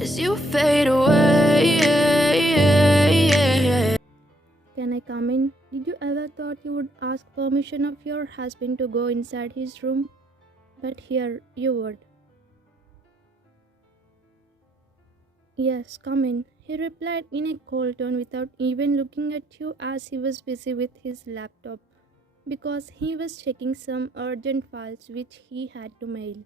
as you fade away. Can I come in? Did you ever thought you would ask permission of your husband to go inside his room? But here you would. Yes, come in. He replied in a cold tone without even looking at you as he was busy with his laptop because he was checking some urgent files which he had to mail.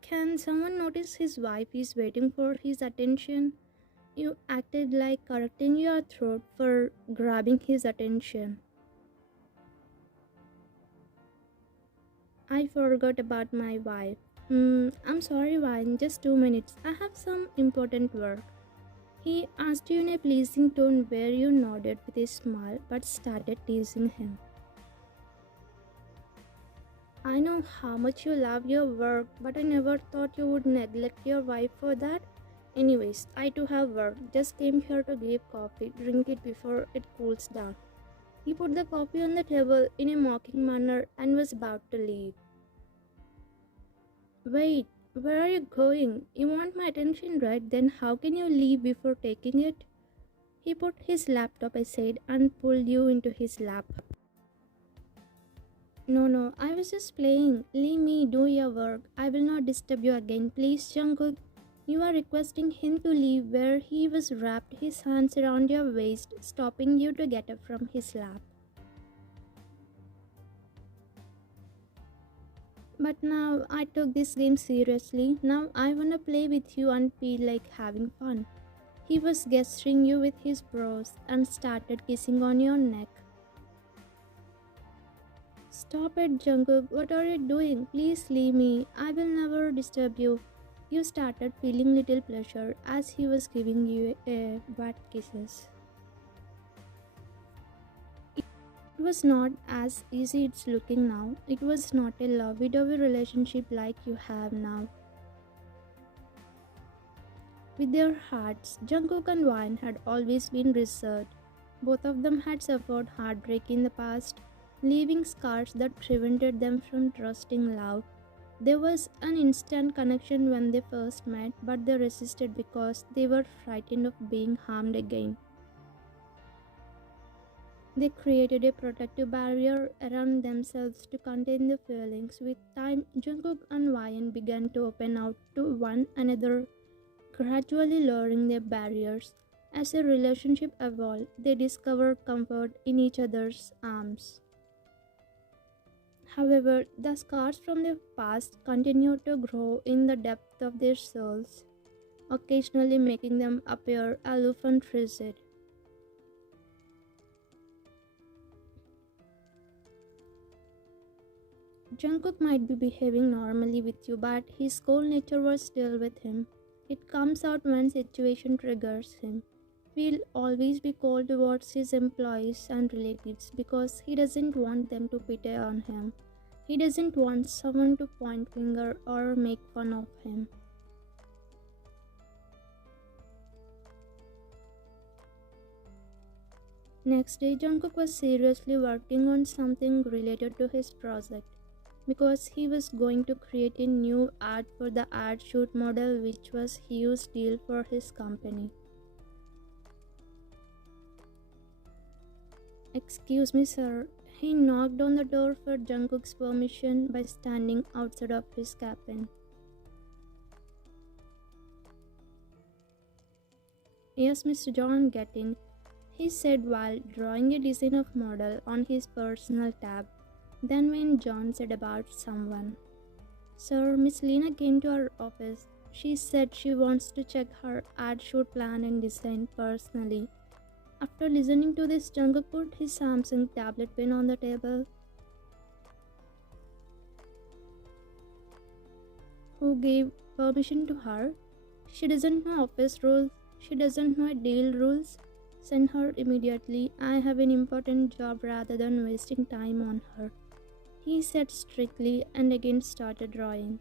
Can someone notice his wife is waiting for his attention? You acted like correcting your throat for grabbing his attention. I forgot about my wife. I'm sorry, Vine, just 2 minutes. I have some important work. He asked you in a pleasing tone where you nodded with a smile but started teasing him. I know how much you love your work, but I never thought you would neglect your wife for that. Anyways, I too have work. Just came here to give coffee. Drink it before it cools down. He put the coffee on the table in a mocking manner and was about to leave. Wait, where are you going? You want my attention, right? Then how can you leave before taking it? He put his laptop aside and pulled you into his lap. No, I was just playing. Leave me do your work. I will not disturb you again. Please, Jungkook. You are requesting him to leave where he was wrapped his hands around your waist, stopping you to get up from his lap. But now I took this game seriously. Now I wanna play with you and feel like having fun. He was gesturing you with his brows and started kissing on your neck. Stop it, Jungkook. What are you doing? Please leave me. I will never disturb you. You started feeling little pleasure as he was giving you a wet kisses. It was not as easy it's looking now. It was not a lovey-dovey relationship like you have now. With their hearts, Jungkook and Wine had always been reserved. Both of them had suffered heartbreak in the past, leaving scars that prevented them from trusting love. There was an instant connection when they first met, but they resisted because they were frightened of being harmed again. They created a protective barrier around themselves to contain the feelings. With time, Jungkook and Wyan began to open out to one another, gradually lowering their barriers. As the relationship evolved, they discovered comfort in each other's arms. However, the scars from their past continued to grow in the depth of their souls, occasionally making them appear aloof and rigid. Jungkook might be behaving normally with you, but his cold nature was still with him. It comes out when situation triggers him. He'll always be cold towards his employees and relatives because he doesn't want them to pity on him. He doesn't want someone to point finger or make fun of him. Next day, Jungkook was seriously working on something related to his project because he was going to create a new ad for the ad shoot model, which was a huge deal for his company. Excuse me, sir. He knocked on the door for Jungkook's permission by standing outside of his cabin. Yes, Mr. John, get in, he said while drawing a design of model on his personal tab. Then when John said about someone, Sir, Miss Lena came to our office. She said she wants to check her ad shoot plan and design personally. After listening to this, Jungkook put his Samsung tablet pen on the table. Who gave permission to her? She doesn't know office rules. She doesn't know deal rules. Send her immediately. I have an important job rather than wasting time on her, he said strictly and again started drawing.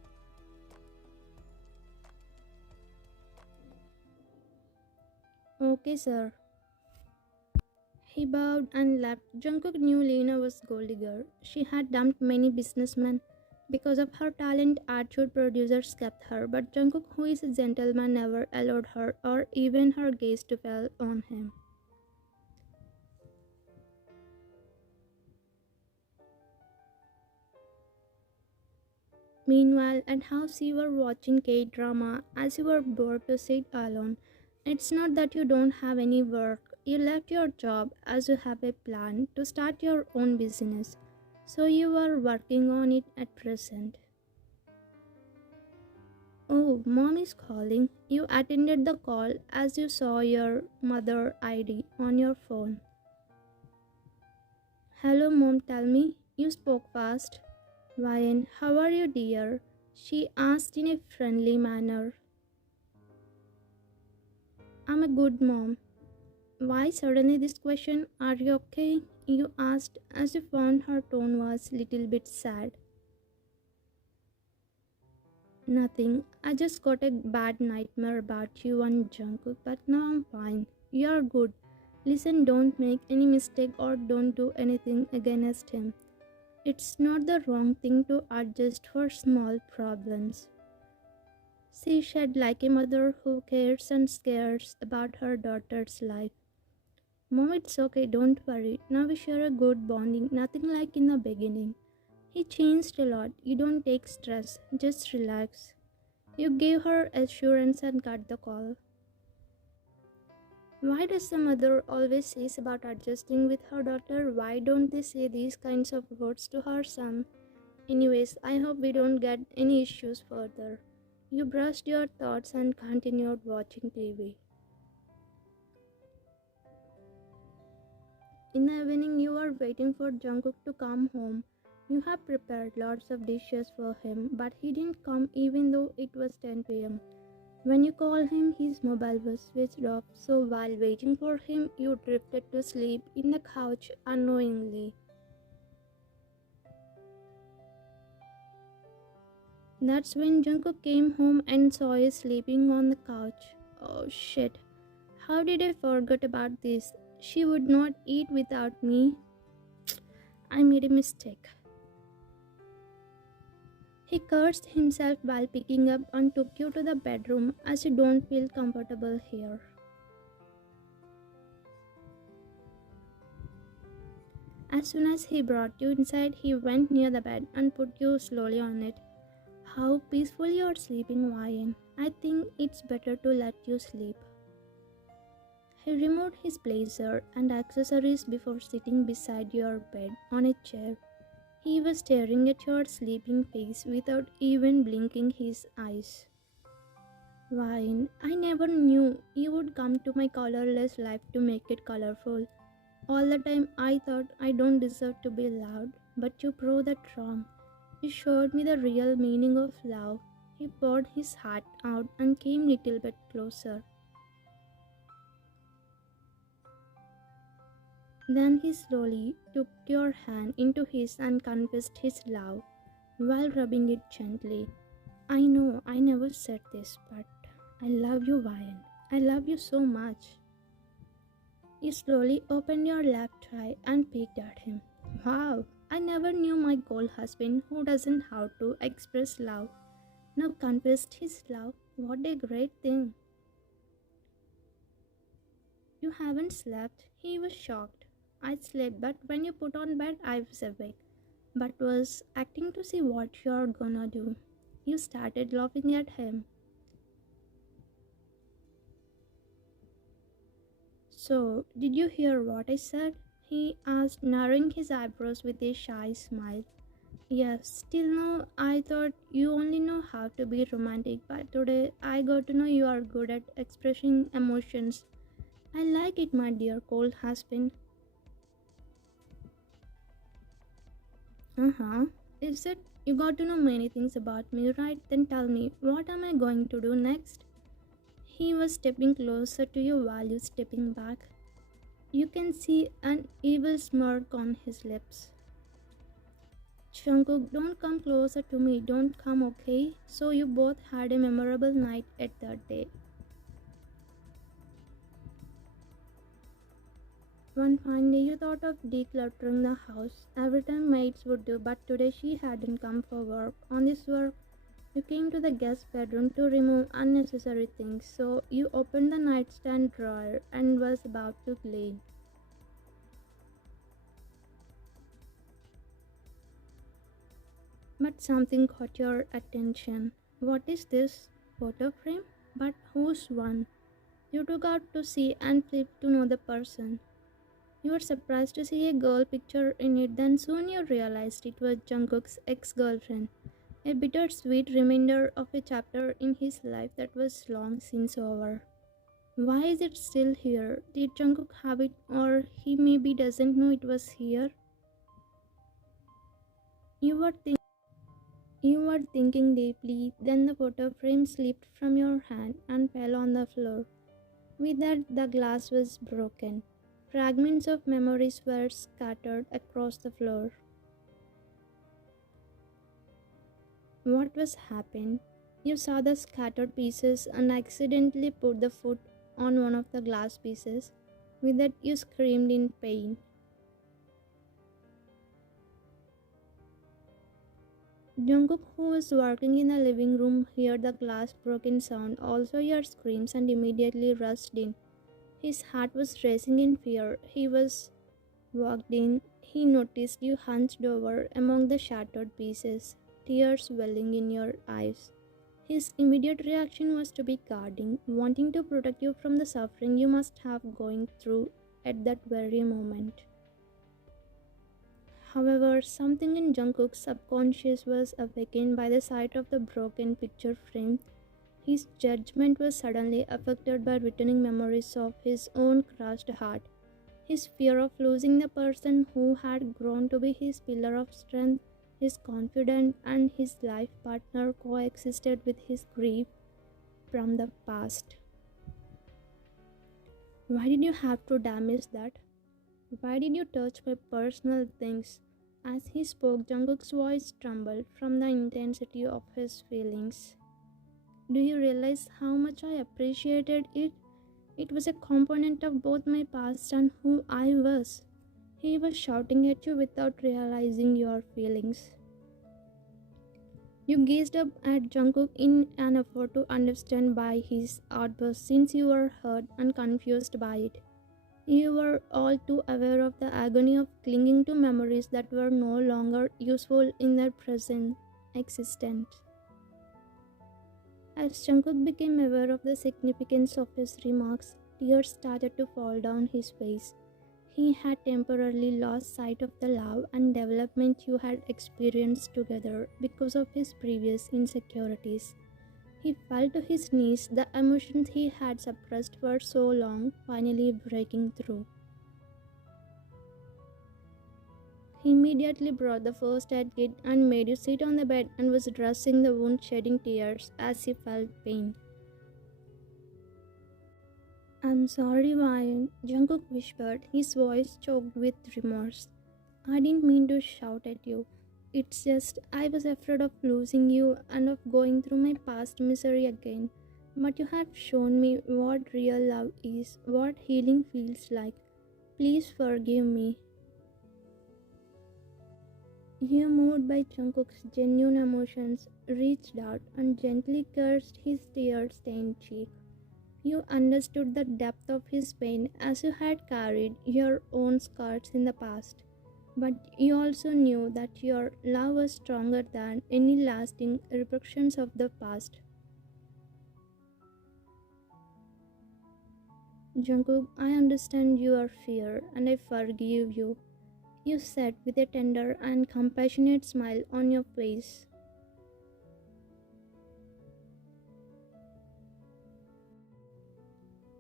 Okay, sir. He bowed and left. Jungkook knew Lena was gold digger. She had dumped many businessmen, Because of her talent, attitude, producers kept her, but Jungkook, who is a gentleman, never allowed her or even her gaze to fall on him. Meanwhile, at house you were watching K-drama as you were bored to sit alone. It's not that you don't have any work. You left your job as you have a plan to start your own business. So you are working on it at present. Oh, mom is calling. You attended the call as you saw your mother ID on your phone. Hello, mom, tell me. You spoke fast. Ryan, how are you, dear? She asked in a friendly manner. I'm a good mom. Why suddenly this question? Are you okay? You asked as you found her tone was little bit sad. Nothing. I just got a bad nightmare about you and Jungkook, but now I'm fine. You're good. Listen, don't make any mistake or don't do anything against him. It's not the wrong thing to adjust for small problems. She said like a mother who cares and cares about her daughter's life. Mom, it's okay, don't worry. Now we share a good bonding, nothing like in the beginning. He changed a lot. You don't take stress, just relax. You gave her assurance and cut the call. Why does the mother always says about adjusting with her daughter? Why don't they say these kinds of words to her son? Anyways, I hope we don't get any issues further. You brushed your thoughts and continued watching TV. In the evening, you were waiting for Jungkook to come home. You have prepared lots of dishes for him, but he didn't come even though it was 10 pm. When you called him, his mobile was switched off, so while waiting for him, you drifted to sleep in the couch unknowingly. That's when Jungkook came home and saw you sleeping on the couch. Oh shit, how did I forget about this? She would not eat without me. I made a mistake. He cursed himself while picking up and took you to the bedroom as you don't feel comfortable here. As soon as he brought you inside, he went near the bed and put you slowly on it. How peaceful you're sleeping, Ryan. I think it's better to let you sleep. He removed his blazer and accessories before sitting beside your bed on a chair. He was staring at your sleeping face without even blinking his eyes. Ryan, I never knew you would come to my colorless life to make it colorful. All the time I thought I don't deserve to be loved, but you proved that wrong. You showed me the real meaning of love. He poured his heart out and came little bit closer. Then he slowly took your hand into his and confessed his love while rubbing it gently. I know I never said this, but I love you, Ryan. I love you so much. You slowly opened your left eye and peeked at him. Wow, I never knew my gold husband who doesn't have to express love now confessed his love. What a great thing. You haven't slept. He was shocked. I slept, but when you put on bed, I was awake, but was acting to see what you're gonna do. You started laughing at him. So, did you hear what I said? He asked, narrowing his eyebrows with a shy smile. Yes, till now I thought you only know how to be romantic, but today I got to know you are good at expressing emotions. I like it, my dear cold husband. Uh-huh. Is it? You got to know many things about me, right? Then tell me, what am I going to do next? He was stepping closer to you while you stepping back. You can see an evil smirk on his lips. Jungkook, don't come closer to me, don't come, okay? So you both had a memorable night at that day. One fine day you thought of decluttering the house. Every time maids would do, but today she hadn't come for work. On this work, you came to the guest bedroom to remove unnecessary things. So you opened the nightstand drawer and was about to clean. But something caught your attention. What is this photo frame? But whose one? You took out to see and flipped to know the person. You were surprised to see a girl picture in it, then soon you realized it was Jungkook's ex-girlfriend. A bittersweet reminder of a chapter in his life that was long since over. Why is it still here? Did Jungkook have it, or he maybe doesn't know it was here? You were, you were thinking deeply, then the photo frame slipped from your hand and fell on the floor. With that, the glass was broken. Fragments of memories were scattered across the floor. What was happened? You saw the scattered pieces and accidentally put the foot on one of the glass pieces. With that, you screamed in pain. Jungkook, who was working in the living room, heard the glass broken sound, also your screams, and immediately rushed in. His heart was racing in fear. He walked in. He noticed you hunched over among the shattered pieces, tears welling in your eyes. His immediate reaction was to be guarding, wanting to protect you from the suffering you must have going through at that very moment. However, something in Jungkook's subconscious was awakened by the sight of the broken picture frame. His judgment was suddenly affected by returning memories of his own crushed heart. His fear of losing the person who had grown to be his pillar of strength, his confidant, and his life partner coexisted with his grief from the past. Why did you have to damage that? Why did you touch my personal things? As he spoke, Jungkook's voice trembled from the intensity of his feelings. Do you realize how much I appreciated it? It was a component of both my past and who I was. He was shouting at you without realizing your feelings. You gazed up at Jungkook in an effort to understand by his outburst since you were hurt and confused by it. You were all too aware of the agony of clinging to memories that were no longer useful in their present existence. As Jungkook became aware of the significance of his remarks, tears started to fall down his face. He had temporarily lost sight of the love and development you had experienced together because of his previous insecurities. He fell to his knees, the emotions he had suppressed for so long finally breaking through. He immediately brought the first aid kit and made you sit on the bed and was dressing the wound, shedding tears as he felt pain. I'm sorry, Ryan, Jungkook whispered, his voice choked with remorse. I didn't mean to shout at you. It's just I was afraid of losing you and of going through my past misery again. But you have shown me what real love is, what healing feels like. Please forgive me. You, moved by Jungkook's genuine emotions, reached out and gently kissed his tear-stained cheek. You understood the depth of his pain as you had carried your own scars in the past. But you also knew that your love was stronger than any lasting repercussions of the past. Jungkook, I understand your fear and I forgive you, you said with a tender and compassionate smile on your face.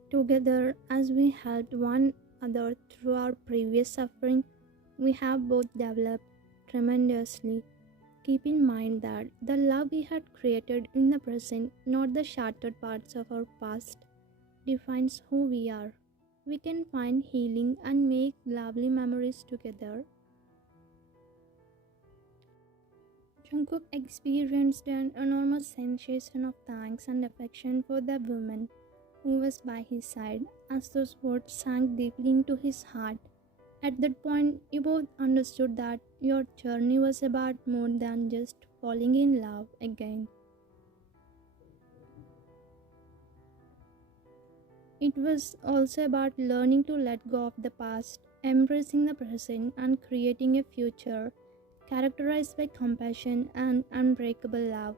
Together, as we helped one another through our previous suffering, we have both developed tremendously. Keep in mind that the love we had created in the present, not the shattered parts of our past, defines who we are. We can find healing and make lovely memories together. Jungkook experienced an enormous sensation of thanks and affection for the woman who was by his side as those words sank deeply into his heart. At that point, you both understood that your journey was about more than just falling in love again. It was also about learning to let go of the past, embracing the present, and creating a future characterized by compassion and unbreakable love.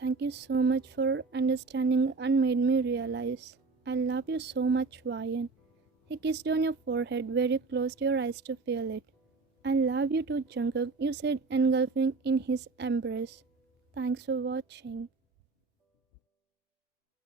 Thank you so much for understanding and made me realize I love you so much, Ryan. He kissed on your forehead where you closed your eyes to feel it. I love you too, Jungkook, you said, engulfing in his embrace. Thanks for watching.